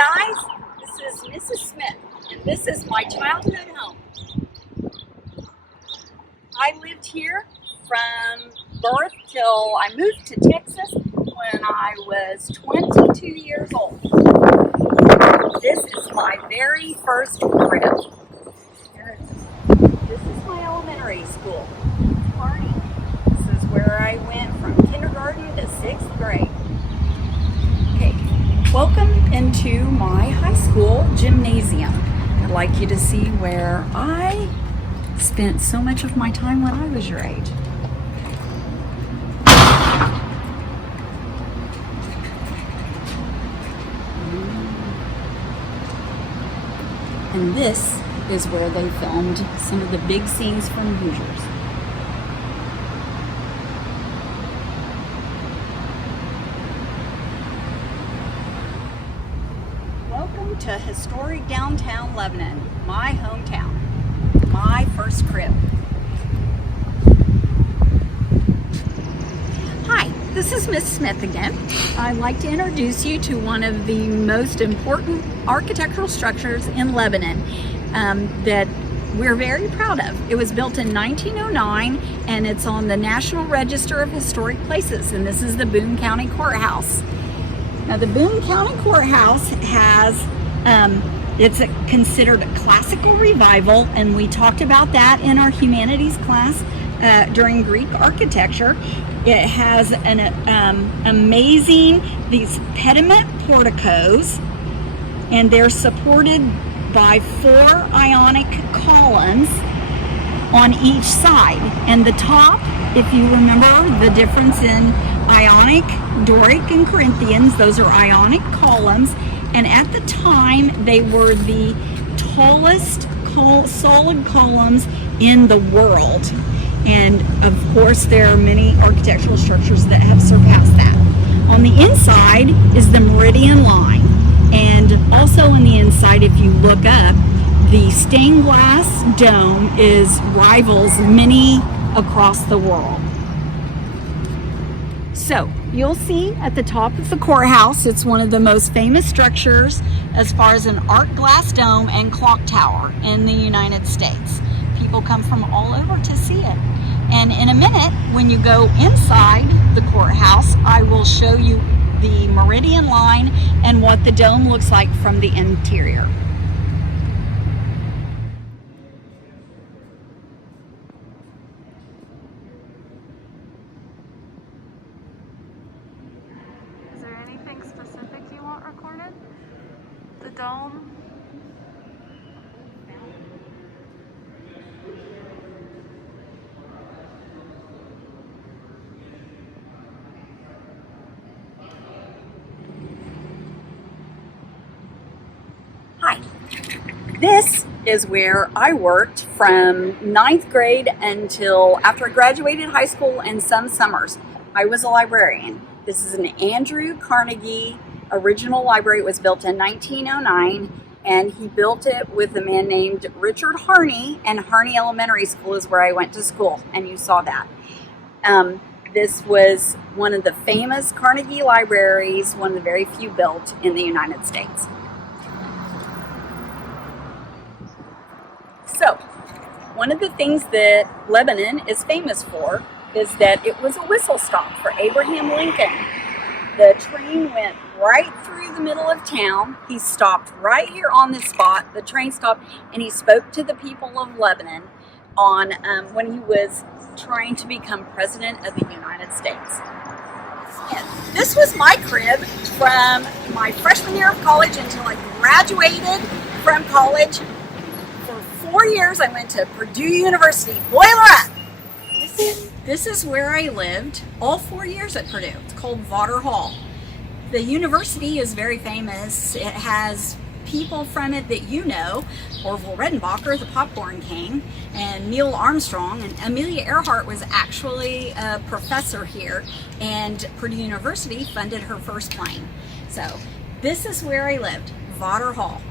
guys, this is Mrs. Smith, and this is my childhood home. I lived here from birth till I moved to Texas when I was 22 years old. This is my very first crib. This is my elementary school. Party. This is where I went from kindergarten to 6th grade. Okay, welcome into my high school gymnasium. I'd like you to see where I spent so much of my time when I was your age. And this is where they filmed some of the big scenes from Hoosiers. Welcome to historic downtown Lebanon, my hometown, my first crib. Hi, this is Miss Smith again. I'd like to introduce you to one of the most important architectural structures in Lebanon that we're very proud of. It was built in 1909 and it's on the National Register of Historic Places, and this is the Boone County Courthouse. Now the Boone County Courthouse has, it's considered a classical revival, and we talked about that in our humanities class during Greek architecture. It has an amazing, these pediment porticos, and they're supported by 4 Ionic columns on each side. And the top, if you remember the difference in Ionic, Doric, and Corinthians, those are Ionic columns. And at the time, they were the tallest solid columns in the world. And of course, there are many architectural structures that have surpassed that. On the inside is the meridian line. And also on the inside, if you look up, the stained glass dome rivals many across the world. So you'll see at the top of the courthouse, it's one of the most famous structures as far as an art glass dome and clock tower in the United States. People come from all over to see it. And in a minute, when you go inside the courthouse, I will show you the meridian line and what the dome looks like from the interior. Is there anything specific you want recorded? The dome? Hi, this is where I worked from 9th grade until after I graduated high school, and some summers. I was a librarian. This is an Andrew Carnegie original library. It was built in 1909, and he built it with a man named Richard Harney, and Harney Elementary School is where I went to school, and you saw that. This was one of the famous Carnegie libraries, one of the very few built in the United States. So, one of the things that Lebanon is famous for is that it was a whistle stop for Abraham Lincoln. The train went right through the middle of town. He stopped right here on this spot. The train stopped, and he spoke to the people of Lebanon on when he was trying to become president of the United States. And this was my crib from my freshman year of college until I graduated from college. 4 years I went to Purdue University. Boiler up! This is where I lived all 4 years at Purdue. It's called Vawter Hall. The university is very famous. It has people from it that you know: Orville Redenbacher, the Popcorn King, and Neil Armstrong, and Amelia Earhart was actually a professor here, and Purdue University funded her first plane. So this is where I lived, Vawter Hall.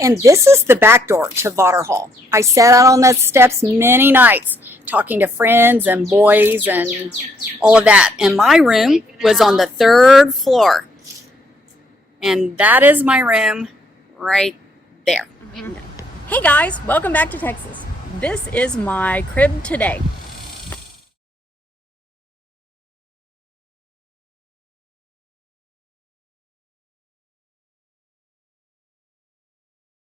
And this is the back door to Vawter Hall. I sat out on the steps many nights talking to friends and boys and all of that. And my room was on the 3rd floor. And that is my room right there. Hey guys, welcome back to Texas. This is my crib today.